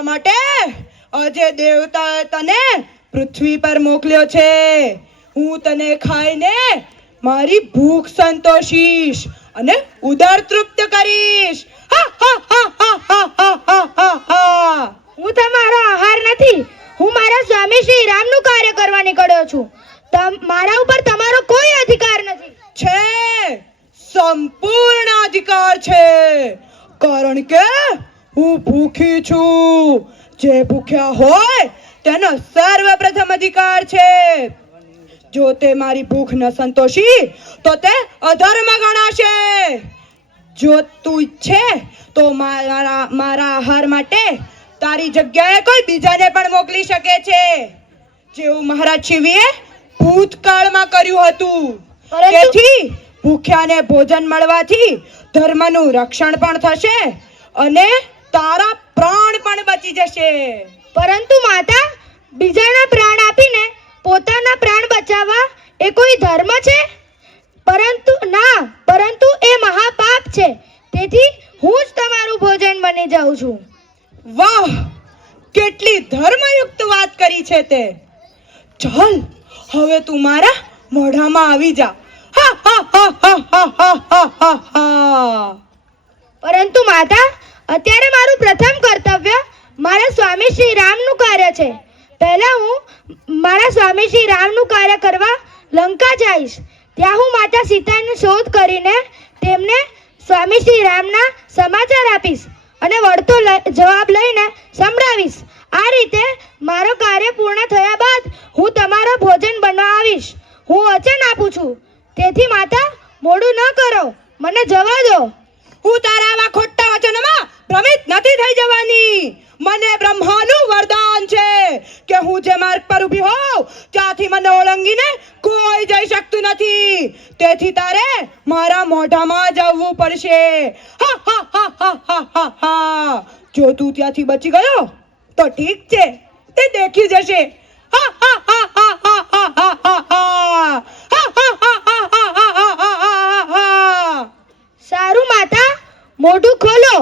તારા માટે આજે દેવતાએ તને પૃથ્વી પર મોકલ્યો છે. હું તને ખાઈને મારી ભૂખ સંતોષીશ અને ઉદર તૃપ્ત કરીશ. હું તમારો આહાર નથી. હું મારા સ્વામી શ્રી રામનું કાર્ય કરવા નીકળ્યો છું. મારા ઉપર તમારો કોઈ અધિકાર નથી. છે, સંપૂર્ણ અધિકાર છે, કારણ કે હું ભૂખી છું. જે ભૂખ્યા હોય તેનો સર્વપ્રથમ અધિકાર છે. જો તે મારી ભૂખ ન સંતોષી તો તે અધર્મ ગણાશે. જો તું ઈચ્છે તો મારા આહાર માટે તારી જગ્યાએ કોઈ બીજાને પણ મોકલી શકે છે, જેવું મહારાજ શિવીએ ભૂતકાળમાં કર્યું હતું. તેથી ભૂખ્યાને ભોજન મળવાથી ધર્મનું રક્ષણ પણ થશે અને તારા પ્રાણ પણ બચી જશે. પરંતુ માતા, બીજાના પ્રાણ આપીને પોતાના પ્રાણ બચાવવા એ કોઈ ધર્મ છે? પરંતુ એ મહાપાપ છે. તેથી હું જ તમારું ભોજન બની જાઉં છું. વાહ, કેટલી ધર્મયુક્ત વાત કરી છે તે. ચાલ, હવે તું મારા મોઢામાં આવી જા. પરંતુ માતા, અત્યારે મારું પ્રથમ કર્તવ્ય મારા સ્વામી શ્રી રામનું કાર્ય છે. પહેલા હું મારા સ્વામી શ્રી રામનું કાર્ય કરવા લંકા જઈશ. ત્યાં હું માતા સીતાની શોધ કરીને તેમને સ્વામી શ્રી રામના સમાચાર આપીશ અને વળતો જવાબ લઈને સંભળાવીશ. આ રીતે મારો કાર્ય પૂર્ણ થયા બાદ હું તમારો ભોજન બનવા આવીશ. હું વચન આપું છું. તેથી માતા, મોડું ન કરો, મને જવા દો. હું તારા આવા ખોટા વચનોમાં ભ્રમિત નથી થઈ જવાની. મને બ્રહ્માનું વરદાન છે કે હું જે માર્ગ પર ઊભી હોઉં ત્યાંથી મને ઓળંગીને કોઈ જઈ શકતું નથી. તેથી તારે મારા મોઢામાં જ આવવું પડશે. જો તું ત્યાંથી બચી ગયો તો ઠીક છે, તે દેખી જશે. સારું માતા, મોઢું ખોલો.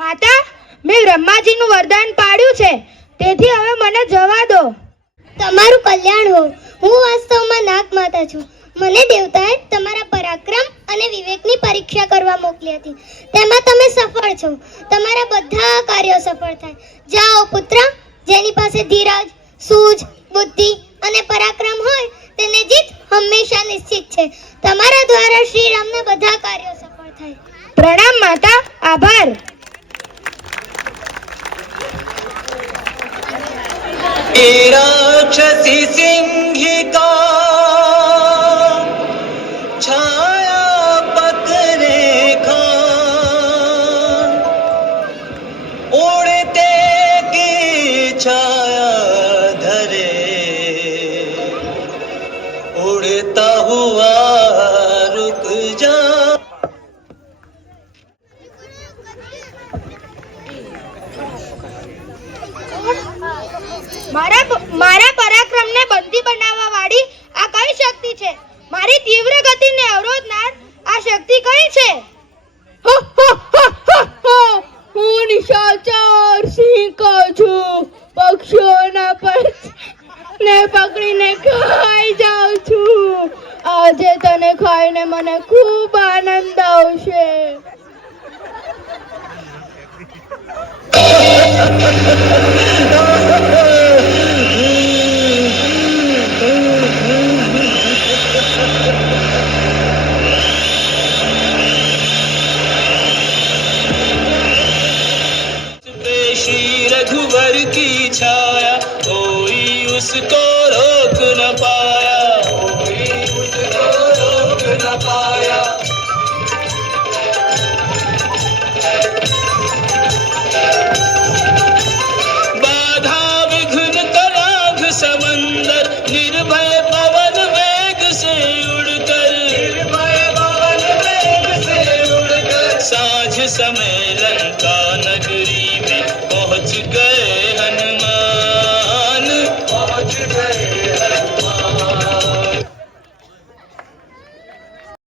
માતા, મેં બ્રહ્માજીનું વરદાન પાડ્યું છે, તેથી હવે મને જવા દો. તમારું કલ્યાણ હો. હું વાસ્તવમાં નાગ માતા છું. મને દેવતાએ તમારા પરાક્રમ અને વિવેકની પરીક્ષા કરવા મોકલી હતી. તેમાં તમે સફળ છો. તમારા બધા કાર્યો સફળ થાય. જાઓ પુત્ર, જેની પાસે ધીરજ, સૂઝ, બુદ્ધિ અને પરાક્રમ હોય તેને જીત હંમેશા નિશ્ચિત છે. તમારા દ્વારા શ્રી રામના બધા કાર્યો સફળ થાય. પ્રણામ માતા, આભાર. राक्षसी सिंहिका छाया पतरे खान उड़ते की छाया धरे उड़ता हुआ रुक जा. મારા પરાક્રમને બંદી બનાવવા વાળી આ કઈ શક્તિ છે? મારી તીવ્ર ગતિને અવરોધનાર આ શક્તિ કઈ છે? હું નિશાચર સિંહ છું. પક્ષીઓના પક્ષને પકડીને ખાઈ જાઉં છું. આજે તને ખાઈને મને ખૂબ આનંદ આવશે. श्री रघुवर की छाया कोई उसको रोक न पाया, कोई उसको रोक न पाया. बाधा विघ्न कराघ समंदर निर्भय पवन वेग से उड़कर समय लंका